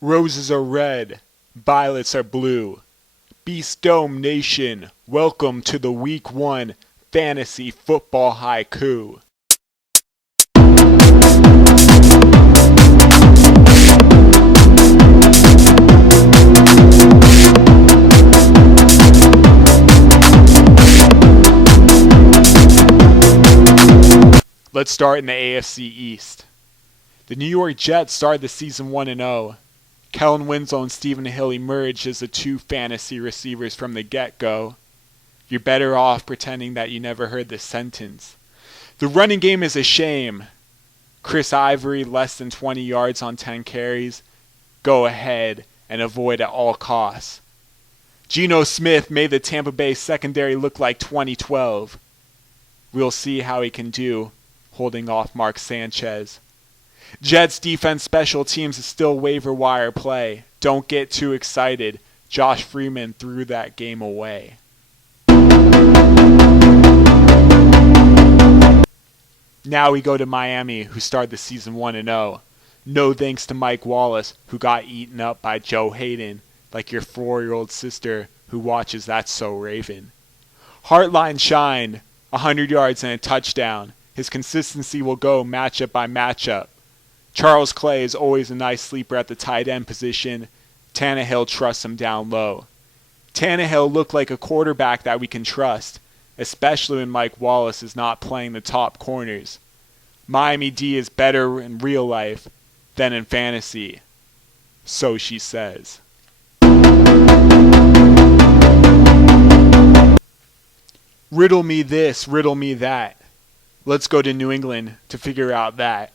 Roses are red, violets are blue. Beast Dome Nation, welcome to the Week 1 Fantasy Football Haiku. Let's start in the AFC East. The New York Jets started the season 1-0. Kellen Winslow and Stephen Hill emerged as the two fantasy receivers from the get-go. You're better off pretending that you never heard this sentence. The running game is a shame. Chris Ivory, less than 20 yards on 10 carries. Go ahead and avoid at all costs. Geno Smith made the Tampa Bay secondary look like 2012. We'll see how he can do holding off Mark Sanchez. Jets defense special teams is still waiver wire play. Don't get too excited. Josh Freeman threw that game away. Now we go to Miami, who started the season 1-0. No thanks to Mike Wallace, who got eaten up by Joe Hayden, like your 4-year-old sister who watches That's So Raven. Heartline shined, 100 yards and a touchdown. His consistency will go matchup by matchup. Charles Clay is always a nice sleeper at the tight end position. Tannehill trusts him down low. Tannehill looked like a quarterback that we can trust, especially when Mike Wallace is not playing the top corners. Miami D is better in real life than in fantasy. So she says. Riddle me this, riddle me that. Let's go to New England to figure out that.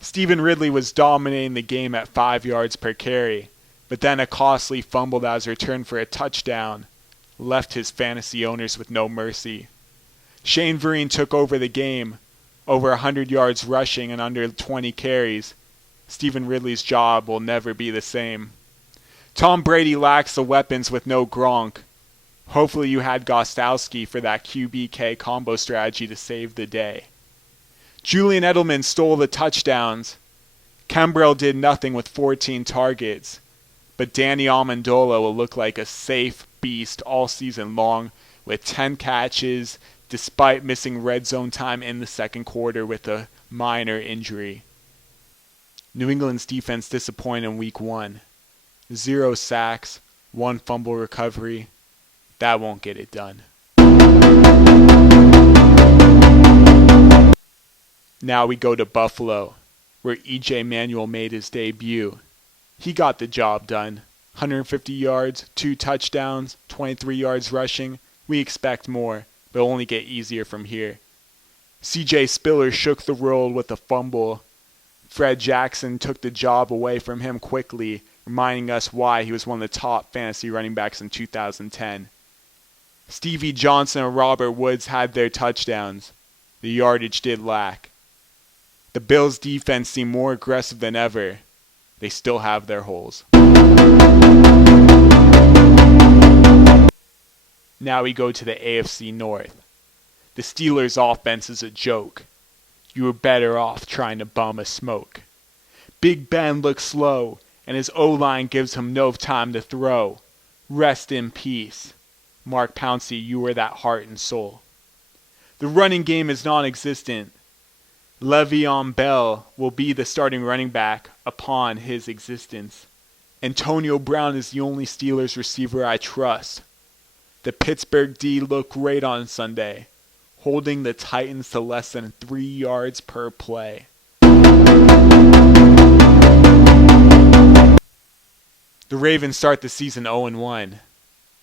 Stephen Ridley was dominating the game at 5 yards per carry, but then a costly fumble that was returned for a touchdown left his fantasy owners with no mercy. Shane Vereen took over the game, over 100 yards rushing and under 20 carries. Stephen Ridley's job will never be the same. Tom Brady lacks the weapons with no Gronk. Hopefully you had Gostowski for that QBK combo strategy to save the day. Julian Edelman stole the touchdowns. Kembrell did nothing with 14 targets. But Danny Amendola will look like a safe beast all season long with 10 catches despite missing red zone time in the second quarter with a minor injury. New England's defense disappointed in week 1. 0 sacks, 1 fumble recovery. That won't get it done. Now we go to Buffalo, where E.J. Manuel made his debut. He got the job done. 150 yards, 2 touchdowns, 23 yards rushing. We expect more, but it'll only get easier from here. C.J. Spiller shook the world with a fumble. Fred Jackson took the job away from him quickly, reminding us why he was one of the top fantasy running backs in 2010. Stevie Johnson and Robert Woods had their touchdowns. The yardage did lack. The Bills' defense seemed more aggressive than ever. They still have their holes. Now we go to the AFC North. The Steelers' offense is a joke. You were better off trying to bum a smoke. Big Ben looks slow, and his O-line gives him no time to throw. Rest in peace. Mark Pouncey, you were that heart and soul. The running game is non-existent. Le'Veon Bell will be the starting running back upon his existence. Antonio Brown is the only Steelers receiver I trust. The Pittsburgh D looked great on Sunday, holding the Titans to less than 3 yards per play. The Ravens start the season 0-1.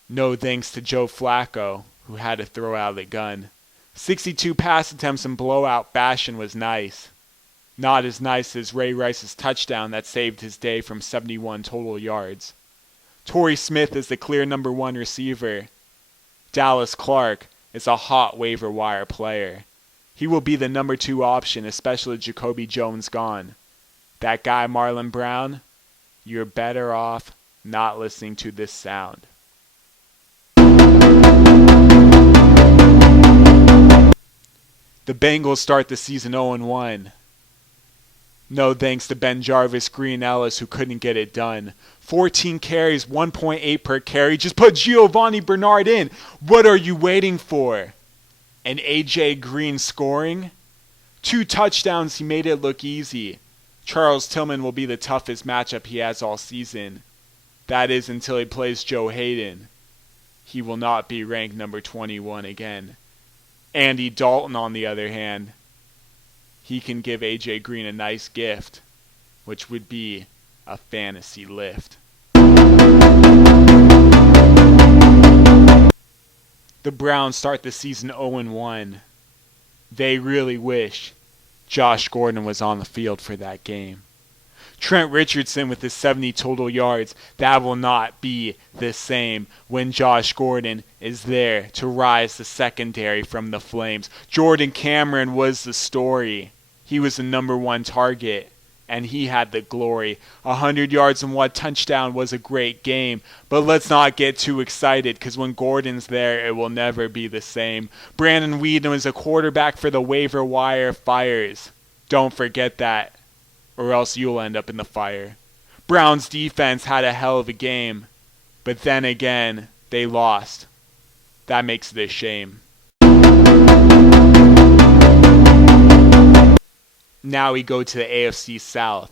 No thanks to Joe Flacco, who had to throw out the gun. 62 pass attempts in blowout fashion was nice. Not as nice as Ray Rice's touchdown that saved his day from 71 total yards. Torrey Smith is the clear number 1 receiver. Dallas Clark is a hot waiver wire player. He will be the number 2 option, especially with Jacoby Jones gone. That guy Marlon Brown, you're better off not listening to this sound. The Bengals start the season 0-1. No thanks to Ben Jarvis, Green Ellis, who couldn't get it done. 14 carries, 1.8 per carry. Just put Giovanni Bernard in. What are you waiting for? And AJ Green scoring? 2 touchdowns, he made it look easy. Charles Tillman will be the toughest matchup he has all season. That is until he plays Joe Hayden. He will not be ranked number 21 again. Andy Dalton, on the other hand, he can give AJ Green a nice gift, which would be a fantasy lift. The Browns start the season 0-1. They really wish Josh Gordon was on the field for that game. Trent Richardson with his 70 total yards, that will not be the same when Josh Gordon is there to rise the secondary from the flames. Jordan Cameron was the story. He was the number 1 target, and he had the glory. 100 yards and 1 touchdown was a great game, but let's not get too excited because when Gordon's there, it will never be the same. Brandon Weeden was a quarterback for the waiver wire fires. Don't forget that, or else you'll end up in the fire. Browns defense had a hell of a game, but then again, they lost. That makes it a shame. Now we go to the AFC South,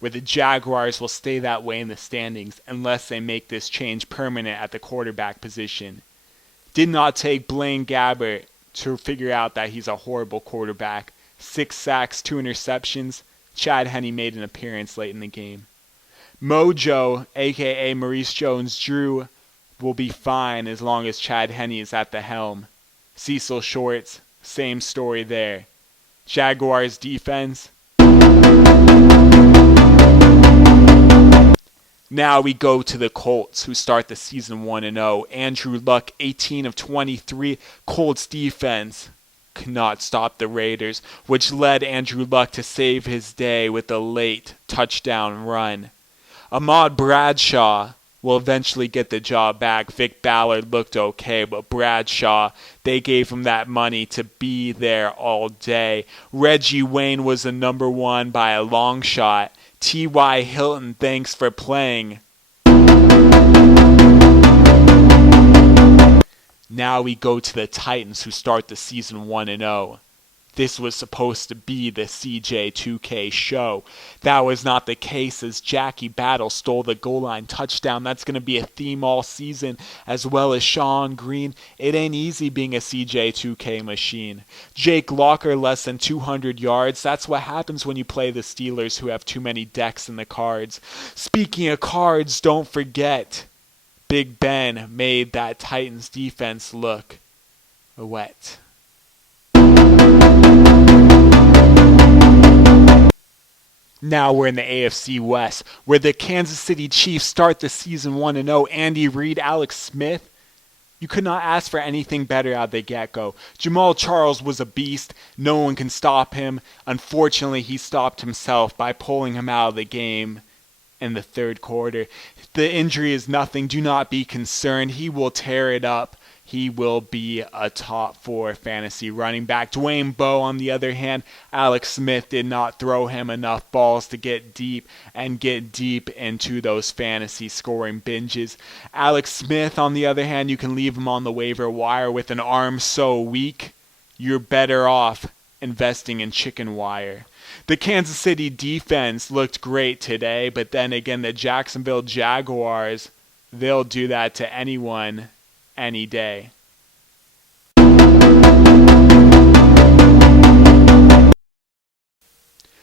where the Jaguars will stay that way in the standings unless they make this change permanent at the quarterback position. Did not take Blaine Gabbert to figure out that he's a horrible quarterback. 6 sacks, 2 interceptions. Chad Henne made an appearance late in the game. Mojo, a.k.a. Maurice Jones-Drew, will be fine as long as Chad Henne is at the helm. Cecil Shorts, same story there. Jaguars defense. Now we go to the Colts, who start the season 1-0. Andrew Luck, 18 of 23. Colts defense could not stop the Raiders, which led Andrew Luck to save his day with a late touchdown run. Ahmad Bradshaw will eventually get the job back. Vic Ballard looked okay, but Bradshaw, they gave him that money to be there all day. Reggie Wayne was the number 1 by a long shot. T.Y. Hilton, thanks for playing. Now we go to the Titans, who start the season 1-0. This was supposed to be the CJ2K show. That was not the case as Jackie Battle stole the goal line touchdown. That's going to be a theme all season, as well as Sean Green. It ain't easy being a CJ2K machine. Jake Locker, less than 200 yards. That's what happens when you play the Steelers, who have too many decks in the cards. Speaking of cards, don't forget, Big Ben made that Titans defense look wet. Now we're in the AFC West, where the Kansas City Chiefs start the season 1-0. Andy Reid, Alex Smith. You could not ask for anything better out of the get-go. Jamal Charles was a beast. No one can stop him. Unfortunately, he stopped himself by pulling him out of the game in the third quarter. The injury is nothing. Do not be concerned. He will tear it up. He will be a top 4 fantasy running back. Dwayne Bowe, on the other hand, Alex Smith did not throw him enough balls to get deep into those fantasy scoring binges. Alex Smith, on the other hand, you can leave him on the waiver wire with an arm so weak, you're better off investing in chicken wire. The Kansas City defense looked great today, but then again, the Jacksonville Jaguars, they'll do that to anyone, any day.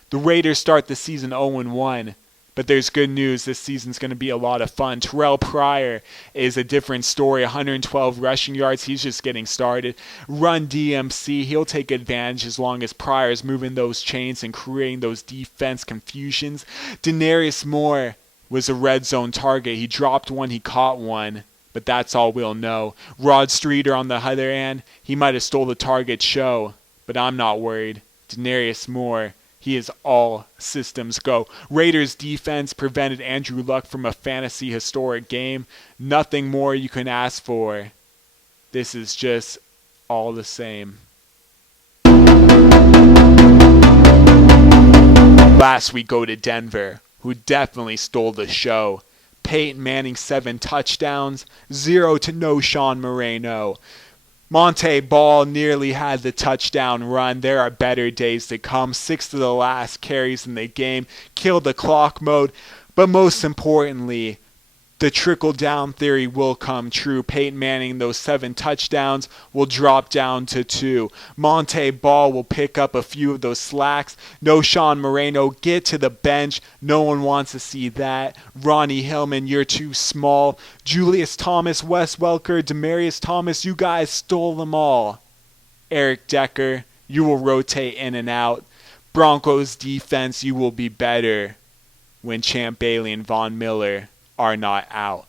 The Raiders start the season 0-1, but there's good news. This season's going to be a lot of fun. Terrell Pryor is a different story. 112 rushing yards. He's just getting started. Run DMC. He'll take advantage as long as Pryor's moving those chains and creating those defense confusions. Denarius Moore was a red zone target. He dropped one. He caught one. But that's all we'll know. Rod Streeter, on the other hand, he might have stole the target show, but I'm not worried. Denarius Moore, he is all systems go. Raiders defense prevented Andrew Luck from a fantasy historic game. Nothing more you can ask for. This is just all the same. Last we go to Denver, who definitely stole the show. Peyton Manning 7 touchdowns, 0 to no Sean Moreno. Monte Ball nearly had the touchdown run. There are better days to come. 6 of the last carries in the game. Killed the clock mode. But most importantly, the trickle-down theory will come true. Peyton Manning, those 7 touchdowns, will drop down to 2. Monte Ball will pick up a few of those slacks. No Sean Moreno, get to the bench. No one wants to see that. Ronnie Hillman, you're too small. Julius Thomas, Wes Welker, Demaryius Thomas, you guys stole them all. Eric Decker, you will rotate in and out. Broncos defense, you will be better when Champ Bailey and Von Miller are not out.